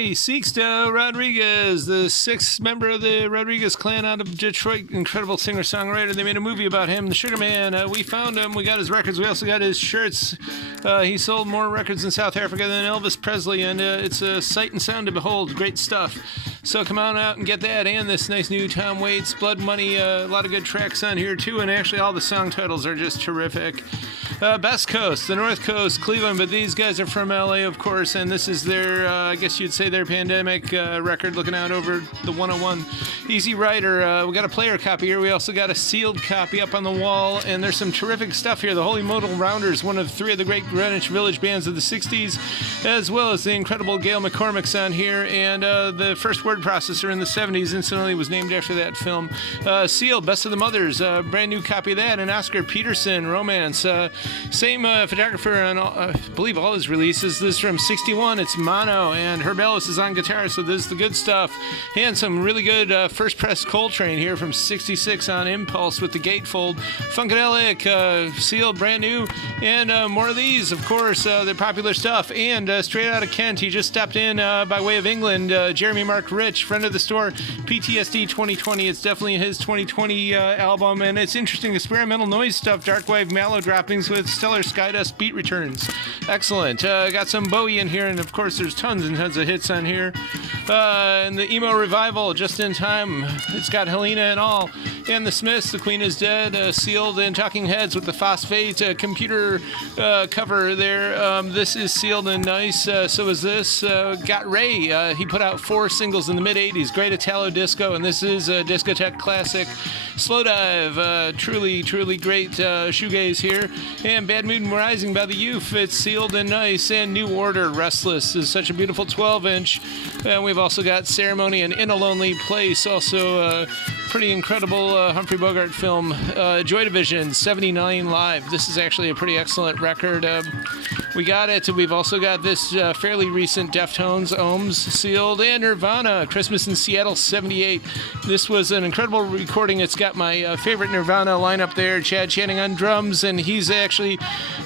Hey, Sixto Rodriguez, the sixth member of the Rodriguez clan out of Detroit, incredible singer-songwriter. They made a movie about him, The Sugar Man. We found him. We got his records. We also got his shirts. He sold more records in South Africa than Elvis Presley, and it's a sight and sound to behold. Great stuff. So come on out and get that and this nice new Tom Waits, Blood Money. A lot of good tracks on here, too, and actually all the song titles are just terrific. Best Coast, the North Coast, Cleveland, but these guys are from LA, of course, and this is their, I guess you'd say their pandemic record, looking out over the 101 Easy Rider. We got a player copy here. We also got a sealed copy up on the wall, and there's some terrific stuff here. The Holy Modal Rounders, one of three of the great Greenwich Village bands of the 60s, as well as the incredible Gail McCormick's on here, and the first word processor in the 70s, incidentally, was named after that film. Sealed, Best of the Mothers, brand new copy of that, and Oscar Peterson, Romance. Same photographer on, I believe, all his releases. This is from 61. It's mono, and Herb Ellis is on guitar, so this is the good stuff. And some really good first press Coltrane here from 66 on Impulse with the gatefold. Funkadelic, sealed, brand new, and more of these, of course, they're popular stuff. And straight out of Kent, he just stopped in by way of England. Jeremy Mark Rich, friend of the store, PTSD 2020. It's definitely his 2020 album, and it's interesting experimental noise stuff, dark wave mallow droppings with stellar skydust beat returns. Excellent. Got some Bowie in here, and of course there's tons and tons of hits on here. And the emo revival, just in time. It's got Helena and all. And the Smiths, The Queen is Dead, sealed, and Talking Heads with the Phosphate computer cover there. This is sealed and nice. So is this. Got Ray. He put out 4 singles in the mid-'80s. Great Italo disco, and this is a discotheque classic. Slow Dive, truly great shoegaze here. And Bad Mood Rising by the Youth. It's sealed and nice. And New Order, Restless, is such a beautiful 12-inch. And we've also got Ceremony and In a Lonely Place, also pretty incredible Humphrey Bogart film. Joy Division, 79 Live. This is actually a pretty excellent record. We got it. We've also got this fairly recent Deftones, Ohms, sealed, and Nirvana, Christmas in Seattle, 78. This was an incredible recording. It's got my favorite Nirvana lineup there, Chad Channing on drums, and he's actually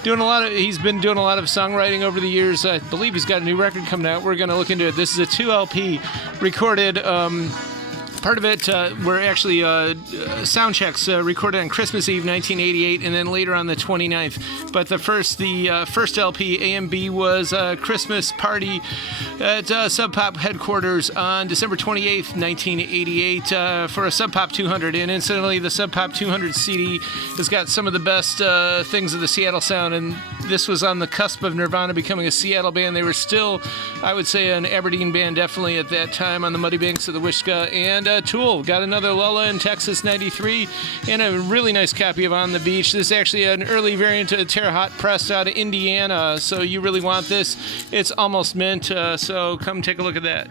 he's been doing a lot of songwriting over the years. I believe he's got a new record coming out. We're going to look into it. This is a 2 LP recorded. Part of it were actually sound checks recorded on Christmas Eve 1988, and then later on the 29th. But the first LP, A and B, was Christmas Party at Sub Pop headquarters on December 28th, 1988, for a Sub Pop 200. And incidentally, the Sub Pop 200 CD has got some of the best things of the Seattle sound, and this was on the cusp of Nirvana becoming a Seattle band. They were still, I would say, an Aberdeen band definitely at that time, on the muddy banks of the Wishkah. And Tool got another Lulla in Texas 93, and a really nice copy of On the Beach. This is actually an early variant of Terre Haute pressed out of Indiana, so you really want this. It's almost mint, so come take a look at that.